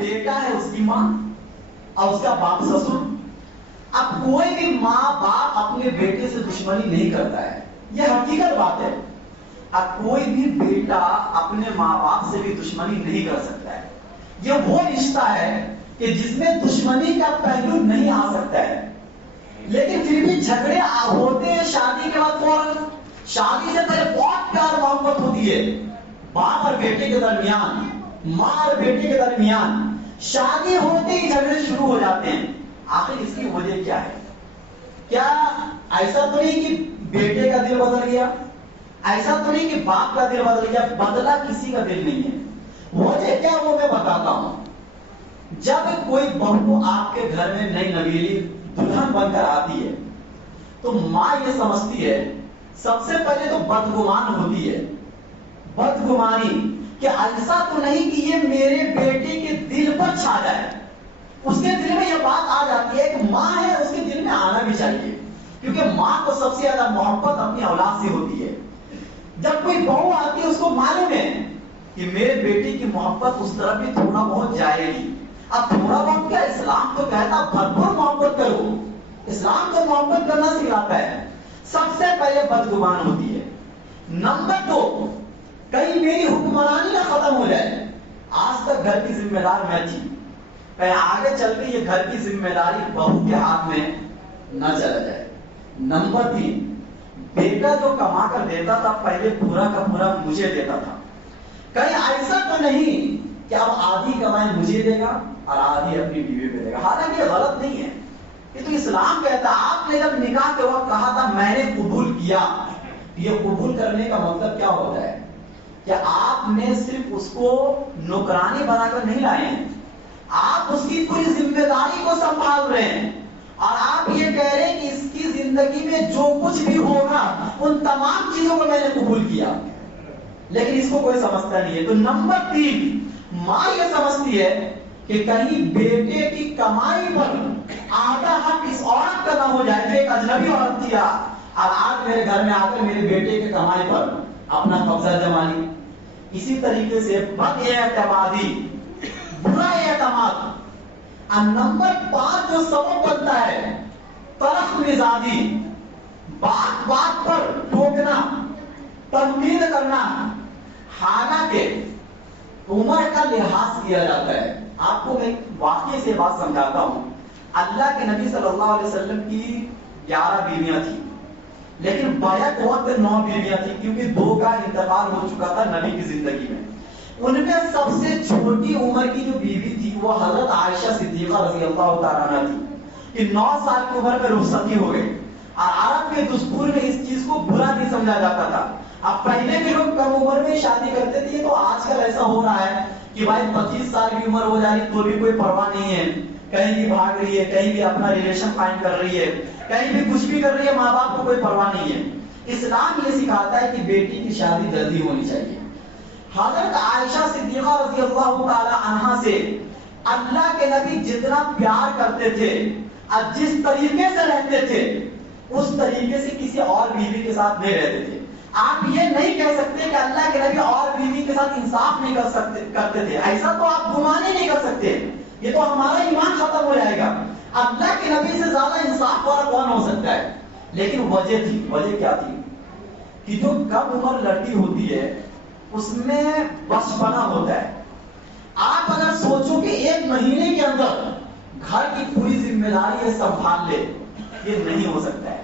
بیٹا ہے اس کی ماں اور اس کا باپ سسر. اب کوئی بھی ماں باپ اپنے بیٹے سے دشمنی نہیں کرتا ہے, یہ حقیقت بات ہے. اب کوئی بھی بیٹا اپنے ماں باپ سے بھی دشمنی نہیں کر سکتا ہے. یہ وہ رشتہ ہے کہ جس میں دشمنی کا پہلو نہیں آ سکتا ہے. لیکن پھر بھی جھگڑے ہوتے ہیں شادی کے بعد. فوراً شادی سے پہلے بہت پیار محبت ہوتی ہے باپ اور بیٹے کے درمیان, ماں اور بیٹے کے درمیان. شادی ہوتے ہی جھگڑے شروع ہو جاتے ہیں. آخر اس کی وجہ کیا ہے؟ کیا ایسا تو نہیں کہ بیٹے کا دل بدل گیا, ایسا تو نہیں کہ باپ کا دل بدل گیا, بدلا کسی کا دل نہیں ہے. وجہ کیا وہ میں بتاتا ہوں. جب کوئی بہو آپ کے گھر میں نئی نویلی دلہن بن کر آتی ہے تو ماں یہ سمجھتی ہے, سب سے پہلے تو بدگمان ہوتی ہے, بدگمانی کہ ایسا تو نہیں کہ یہ میرے بیٹے کے دل پر چھا جائے. اس کے دل میں یہ بات آ جاتی ہے کہ ماں ہے, اس کے دل میں آنا بھی چاہیے, کیونکہ ماں کو سب سے زیادہ محبت اپنی اولاد سے ہوتی ہے. جب کوئی بہو آتی ہے اس کو معلوم ہے کہ میرے بیٹے کی محبت اس طرف بھی تھوڑا بہت جائے گی. اب تھوڑا بہت کیا, اسلام تو کہتا بھرپور محبت کرو, اسلام تو محبت کرنا سکھاتا ہے. سب سے پہلے بدگمان ہوتی ہے. نمبر 2, کہیں میری حکمرانی نہ ختم ہو جائے. آج تک گھر کی ذمہ دار میں تھی, کہیں آگے چل کے یہ گھر کی ذمہ داری بہو کے ہاتھ میں نہ چلا جائے. نمبر 3, بیٹا جو کما کر دیتا تھا پہلے پورا کا پورا مجھے دیتا تھا. کہیں ایسا تو نہیں کہ اب آدھی کمائی مجھے دے گا اور آدھی اپنی بیوی پہ دے گا. حالانکہ یہ غلط نہیں ہے, یہ تو اسلام کہتا ہے. آپ نے جب نکاح کے وقت کہا تھا میں نے قبول کیا, یہ قبول کرنے کا مطلب کیا ہوتا ہے کہ آپ نے صرف اس کو نوکرانی بنا کر نہیں لائے ہیں, آپ اس کی پوری ذمہ داری کو سنبھال رہے ہیں, اور آپ یہ کہہ رہے ہیں کہ اس کی زندگی میں جو کچھ بھی ہوگا ان تمام چیزوں کو میں نے قبول کیا. لیکن اس کو کوئی سمجھتا نہیں ہے. تو نمبر 3, ماں یہ سمجھتی ہے کہ کہیں بیٹے کی کمائی پر آدھا حق اس عورت کا نہ ہو جائے جو ایک اجنبی عورت تھی اور آج میرے گھر میں آ کر میرے بیٹے کی کمائی پر اپنا قبضہ جما لی. اسی طریقے سے بد اعتمادی, برا اعتماد. اور نمبر 5 جو سبب بنتا ہے تلخ مزاجی, بات بات پر ٹوکنا, تنقید کرنا. حالانکہ عمر کا لحاظ کیا جاتا ہے. آپ کو میں واقعے سے بات سمجھاتا ہوں. اللہ کے نبی صلی اللہ علیہ وسلم کی 11 بیویاں تھیں, لیکن بیک وقت 9 بیویاں تھیں, کیونکہ 2 کا انتقال ہو چکا تھا نبی کی زندگی میں. ان میں سب سے چھوٹی عمر کی جو بیوی تھی وہ حضرت عائشہ صدیقہ رضی اللہ تعالیٰ عنہ تھی, کہ 9 سال کی عمر میں رخصتی ہو گئی. اور عرب کے دستور میں اس چیز کو برا نہیں سمجھا جاتا تھا. اب پہلے بھی لوگ کم عمر میں شادی کرتے تھے, تو آج کل ایسا ہو رہا ہے کہ بھائی 25 سال کی عمر ہو جا رہی تو بھی کوئی پرواہ نہیں ہے, کہیں بھی بھاگ رہی ہے, کہیں بھی اپنا ریلیشن قائم کر رہی ہے, کہیں بھی کچھ بھی کر رہی ہے, ماں باپ کو کوئی پرواہ نہیں ہے. اسلام یہ سکھاتا ہے کہ بیٹی کی شادی جلدی ہونی چاہیے. حضرت عائشہ صدیقہ رضی اللہ تعالی عنہا سے اللہ کے نبی جتنا پیار کرتے تھے اور جس طریقے سے رہتے تھے اس طریقے سے کسی اور بیوی کے ساتھ نہیں رہتے تھے. آپ یہ نہیں کہہ سکتے کہ اللہ کے نبی اور بیوی کے ساتھ انصاف نہیں کرتے تھے. ایسا تو آپ گمان ہی نہیں کر سکتے, یہ تو ہمارا ایمان ختم ہو جائے گا. اللہ کے نبی سے زیادہ انصاف والا کون ہو سکتا ہے؟ لیکن وجہ تھی. وجہ کیا تھی کہ جو کم عمر لڑکی ہوتی ہے اس میں بچپنا ہوتا ہے. آپ اگر سوچو کہ 1 مہینے کے اندر گھر کی پوری ذمہ داری سنبھال لے, یہ نہیں ہو سکتا ہے.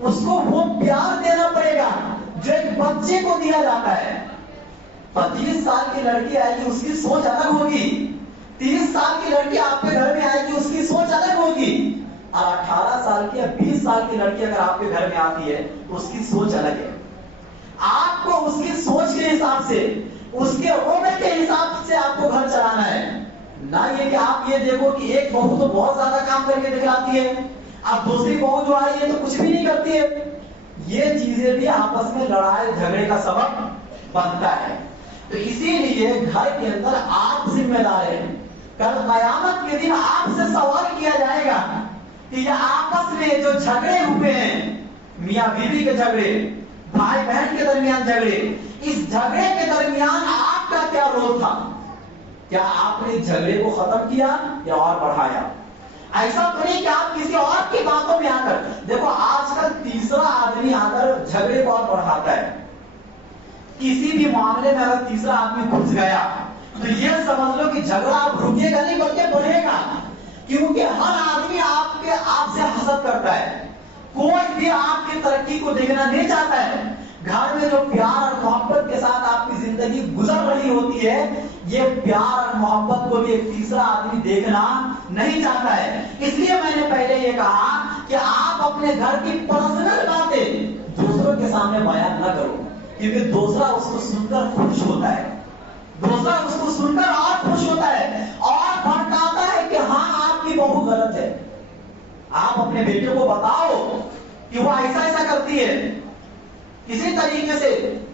اس کو وہ پیار دینا پڑے گا جو ایک بچے کو دیا جاتا ہے. 25 سال کی لڑکی آئے گی, اس کی سوچ الگ ہوگی. 30 سال کی لڑکی آپ کے گھر میں آئے گی, اس کی سوچ الگ ہوگی. اور 18 سال کی یا 20 سال کی لڑکی اگر آپ کے گھر میں آتی ہے تو اس کی سوچ الگ ہے. آپ کو اس کی سوچ کے حساب سے, اس کے عمر کے حساب سے آپ کو گھر چلانا ہے. نہ یہ کہ آپ یہ دیکھو کہ ایک بہو تو بہت زیادہ کام کر کے دکھلاتی ہے, اب دوسری بہو جو آئی ہے تو کچھ بھی نہیں کرتی ہے. یہ چیزیں بھی آپس میں لڑائی جھگڑے کا سبب بنتا ہے. تو اسی لیے گھر کے اندر آپ ذمہ دار ہیں. کل قیامت کے دن آپ سے سوال کیا جائے گا کہ یہ آپس میں جو جھگڑے ہوئے ہیں, میاں بیوی کے جھگڑے, بھائی بہن کے درمیان جھگڑے, اس جھگڑے کے درمیان آپ کا کیا رول تھا؟ کیا آپ نے جھگڑے کو ختم کیا یا اور بڑھایا؟ ایسا تو نہیں کہ آپ کسی اور کی باتوں میں آ کر، دیکھو آج کل تیسرا آدمی آ کر جھگڑے کو اور بڑھاتا ہے. کسی بھی معاملے میں اگر تیسرا آدمی گھس گیا تو یہ سمجھ لو کہ جھگڑا اب رکے گا نہیں بلکہ بڑھے گا، کیونکہ ہر آدمی آپ سے حسد کرتا ہے. کوئی بھی آپ کی ترقی کو دیکھنا نہیں چاہتا ہے. گھر میں جو پیار اور محبت کے ساتھ آپ کی زندگی گزر رہی ہوتی ہے، یہ پیار اور محبت کو بھی ایک تیسرا آدمی دیکھنا نہیں چاہتا ہے. اس لیے میں نے پہلے یہ کہا کہ آپ اپنے گھر کی پرسنل باتیں دوسروں کے سامنے بیان نہ کرو، کیونکہ دوسرا اس کو سن کر خوش ہوتا ہے، دوسرا اس کو سن کر اور خوش ہوتا ہے اور بھڑکاتا ہے کہ ہاں آپ کی بہو غلط ہے. آپ اپنے بیٹے کو بتاؤ کہ وہ ایسا ایسا کرتی ہے. اسی طریقے سے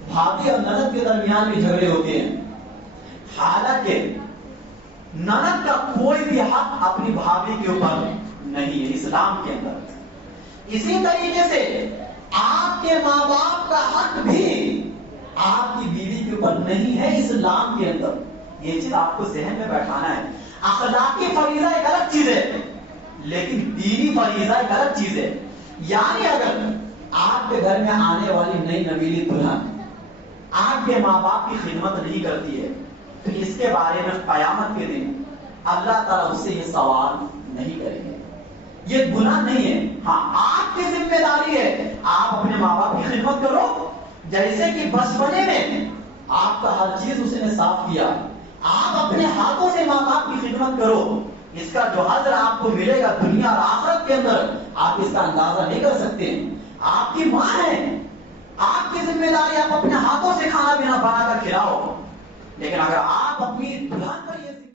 بھابھی اور نند کے درمیان بھی جھگڑے ہوتے ہیں، حالانکہ نند کا کوئی بھی حق اپنی بھابھی کے اوپر نہیں ہے اسلام کے اندر. اسی طریقے سے آپ کے ماں باپ کا حق بھی آپ کی بیوی کے اوپر نہیں ہے اسلام کے اندر. یہ چیز آپ کو ذہن میں بیٹھانا ہے. اخلاقی فریضہ ایک الگ چیز ہے، لیکن دینی فریضہ ایک الگ چیز ہے. یعنی اگر آپ کے گھر میں آنے والی نئی نویلی دلہن آپ کے ماں باپ کی خدمت نہیں کرتی ہے تو اس کے بارے میں قیامت کے دن اللہ تعالیٰ اس سے یہ سوال نہیں کریں گے. یہ گناہ نہیں ہے. ہاں آپ کی ذمہ داری ہے آپ اپنے ماں باپ کی خدمت کرو، جیسے کہ بچپنے میں آپ کا ہر چیز اس نے صاف کیا، آپ اپنے ہاتھوں سے ماں باپ کی خدمت کرو. اس کا جو اجر آپ کو ملے گا دنیا اور آخرت کے اندر آپ اس کا اندازہ نہیں کر سکتے. آپ کی ماں ہے، آپ کی ذمہ داری آپ اپنے ہاتھوں سے کھانا پینا بنا کر کھلاؤ، لیکن اگر آپ اپنی دلہن پر